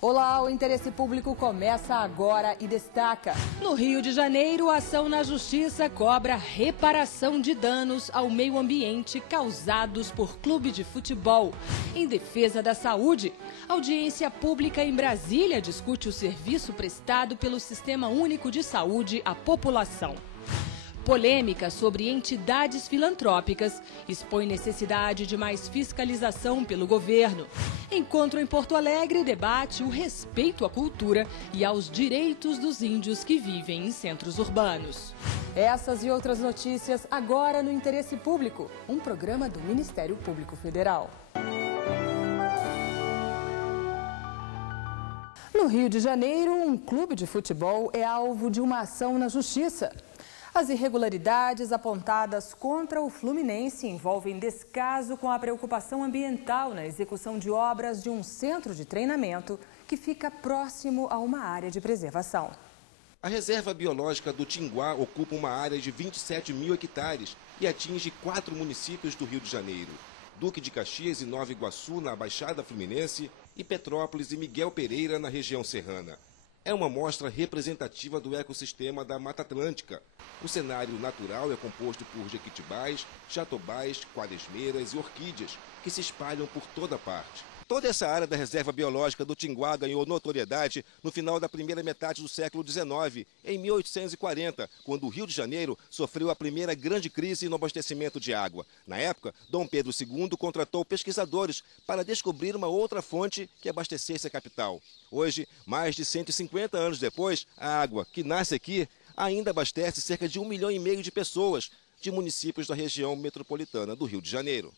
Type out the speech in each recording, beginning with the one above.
Olá, o Interesse Público começa agora e destaca. No Rio de Janeiro, a ação na Justiça cobra reparação de danos ao meio ambiente causados por clube de futebol. Em defesa da saúde, audiência pública em Brasília discute o serviço prestado pelo Sistema Único de Saúde à população. Polêmica sobre entidades filantrópicas expõe necessidade de mais fiscalização pelo governo. Encontro em Porto Alegre debate o respeito à cultura e aos direitos dos índios que vivem em centros urbanos. Essas e outras notícias agora no Interesse Público, um programa do Ministério Público Federal. No Rio de Janeiro, um clube de futebol é alvo de uma ação na Justiça. As irregularidades apontadas contra o Fluminense envolvem descaso com a preocupação ambiental na execução de obras de um centro de treinamento que fica próximo a uma área de preservação. A reserva biológica do Tinguá ocupa uma área de 27 mil hectares e atinge 4 municípios do Rio de Janeiro: Duque de Caxias e Nova Iguaçu, na Baixada Fluminense, e Petrópolis e Miguel Pereira, na região serrana. É uma amostra representativa do ecossistema da Mata Atlântica. O cenário natural é composto por jequitibás, jatobás, quaresmeiras e orquídeas, que se espalham por toda parte. Toda essa área da reserva biológica do Tinguá ganhou notoriedade no final da primeira metade do século XIX, em 1840, quando o Rio de Janeiro sofreu a primeira grande crise no abastecimento de água. Na época, Dom Pedro II contratou pesquisadores para descobrir uma outra fonte que abastecesse a capital. Hoje, mais de 150 anos depois, a água que nasce aqui ainda abastece cerca de 1,5 milhão de pessoas de municípios da região metropolitana do Rio de Janeiro.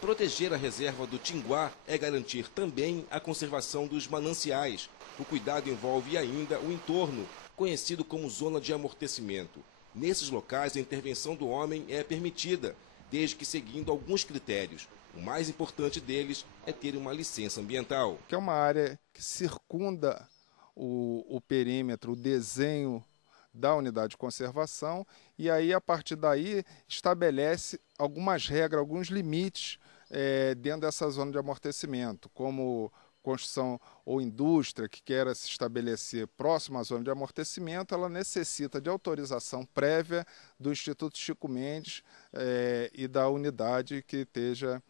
Proteger a reserva do Tinguá é garantir também a conservação dos mananciais. O cuidado envolve ainda o entorno, conhecido como zona de amortecimento. Nesses locais, a intervenção do homem é permitida, desde que seguindo alguns critérios. O mais importante deles é ter uma licença ambiental. Que é uma área que circunda o perímetro, o desenho da unidade de conservação, e aí, a partir daí, estabelece algumas regras, alguns limites dentro dessa zona de amortecimento, como construção ou indústria que queira se estabelecer próximo à zona de amortecimento, ela necessita de autorização prévia do Instituto Chico Mendes e da unidade que esteja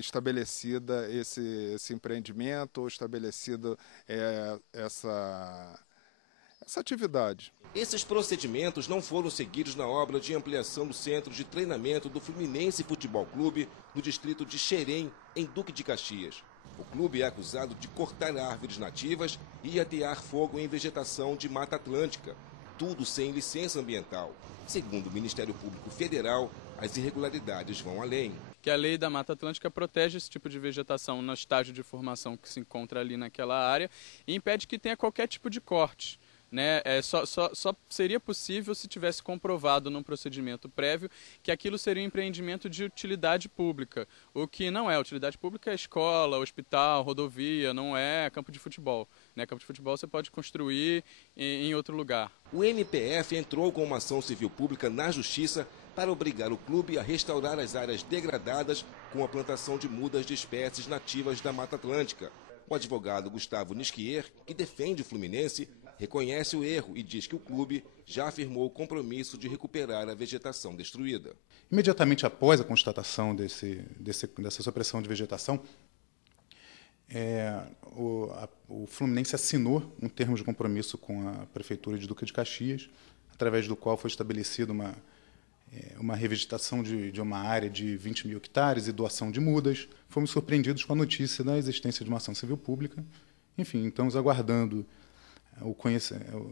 estabelecida esse empreendimento ou estabelecida essa atividade. Esses procedimentos não foram seguidos na obra de ampliação do centro de treinamento do Fluminense Futebol Clube no distrito de Xerém, em Duque de Caxias. O clube é acusado de cortar árvores nativas e atear fogo em vegetação de Mata Atlântica, tudo sem licença ambiental. Segundo o Ministério Público Federal, as irregularidades vão além. Que a lei da Mata Atlântica protege esse tipo de vegetação no estágio de formação que se encontra ali naquela área e impede que tenha qualquer tipo de corte. Só seria possível se tivesse comprovado num procedimento prévio que aquilo seria um empreendimento de utilidade pública. O que não é utilidade pública é escola, hospital, rodovia, não é campo de futebol. Campo de futebol você pode construir em outro lugar. O MPF entrou com uma ação civil pública na Justiça para obrigar o clube a restaurar as áreas degradadas com a plantação de mudas de espécies nativas da Mata Atlântica. O advogado Gustavo Nisquier, que defende o Fluminense, reconhece o erro e diz que o clube já afirmou o compromisso de recuperar a vegetação destruída. Imediatamente após a constatação dessa supressão de vegetação, o Fluminense assinou um termo de compromisso com a Prefeitura de Duque de Caxias, através do qual foi estabelecida uma revegetação de uma área de 20 mil hectares e doação de mudas. Fomos surpreendidos com a notícia da existência de uma ação civil pública. Enfim, estamos aguardando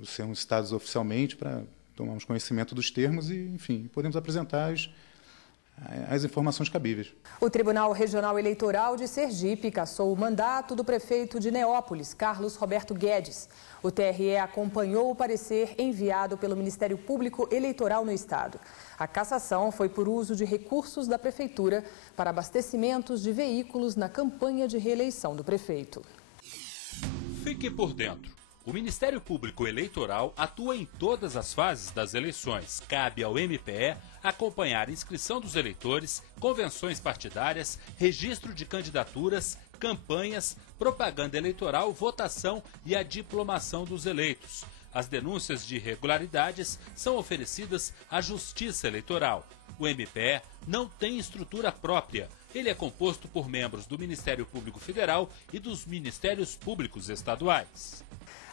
sermos citados oficialmente para tomarmos conhecimento dos termos e, enfim, podemos apresentar as informações cabíveis. O Tribunal Regional Eleitoral de Sergipe cassou o mandato do prefeito de Neópolis, Carlos Roberto Guedes. O TRE acompanhou o parecer enviado pelo Ministério Público Eleitoral no Estado. A cassação foi por uso de recursos da Prefeitura para abastecimentos de veículos na campanha de reeleição do prefeito. Fique por dentro. O Ministério Público Eleitoral atua em todas as fases das eleições. Cabe ao MPE acompanhar a inscrição dos eleitores, convenções partidárias, registro de candidaturas, campanhas, propaganda eleitoral, votação e a diplomação dos eleitos. As denúncias de irregularidades são oferecidas à Justiça Eleitoral. O MPE não tem estrutura própria. Ele é composto por membros do Ministério Público Federal e dos Ministérios Públicos Estaduais.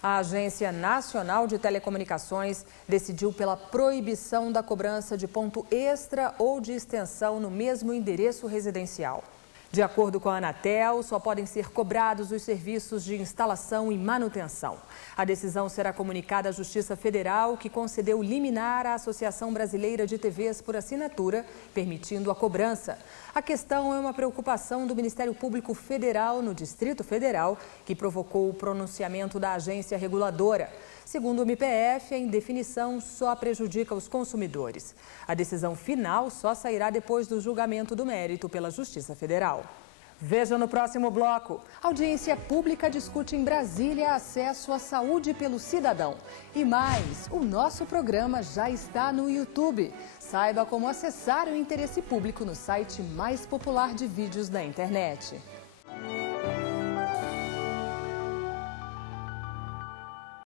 A Agência Nacional de Telecomunicações decidiu pela proibição da cobrança de ponto extra ou de extensão no mesmo endereço residencial. De acordo com a Anatel, só podem ser cobrados os serviços de instalação e manutenção. A decisão será comunicada à Justiça Federal, que concedeu liminar à Associação Brasileira de TVs por assinatura, permitindo a cobrança. A questão é uma preocupação do Ministério Público Federal no Distrito Federal, que provocou o pronunciamento da agência reguladora. Segundo o MPF, a indefinição só prejudica os consumidores. A decisão final só sairá depois do julgamento do mérito pela Justiça Federal. Veja no próximo bloco. Audiência pública discute em Brasília acesso à saúde pelo cidadão. E mais, o nosso programa já está no YouTube. Saiba como acessar o interesse público no site mais popular de vídeos da internet.